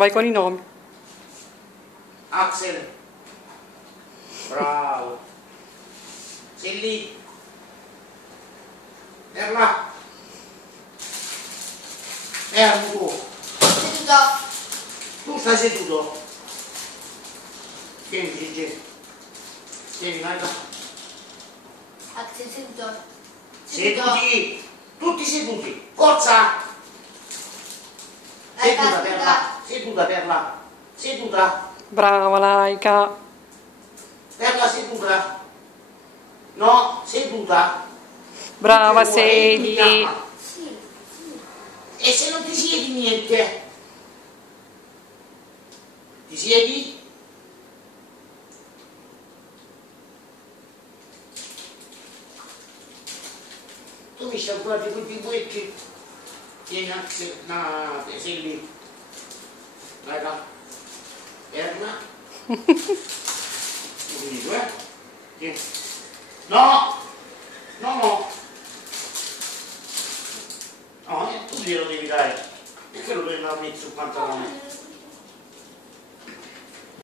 Vai con i nomi. Axel. Bravo. Sei lì. Erla. Fermo tu. Seduto. Tu stai seduto. Vieni, Gigi. Vieni, vai. Axel, seduto. Seduti. Tutti seduti. Forza. Seduta, Perla. Seduta, Perla. Seduta. Brava Laika. Perla, seduta. No, seduta. Brava Ti Sedi. chiama. Sì. E se non ti siedi niente? Ti siedi? Tu mi stai guardando quei pibuetti? Vieni anche, no, sei lì. Vai là. Erna. Finito, Vieni. No! No, no. No, tu glielo devi dare. Perché lo devi andare a mettere sul pantalone?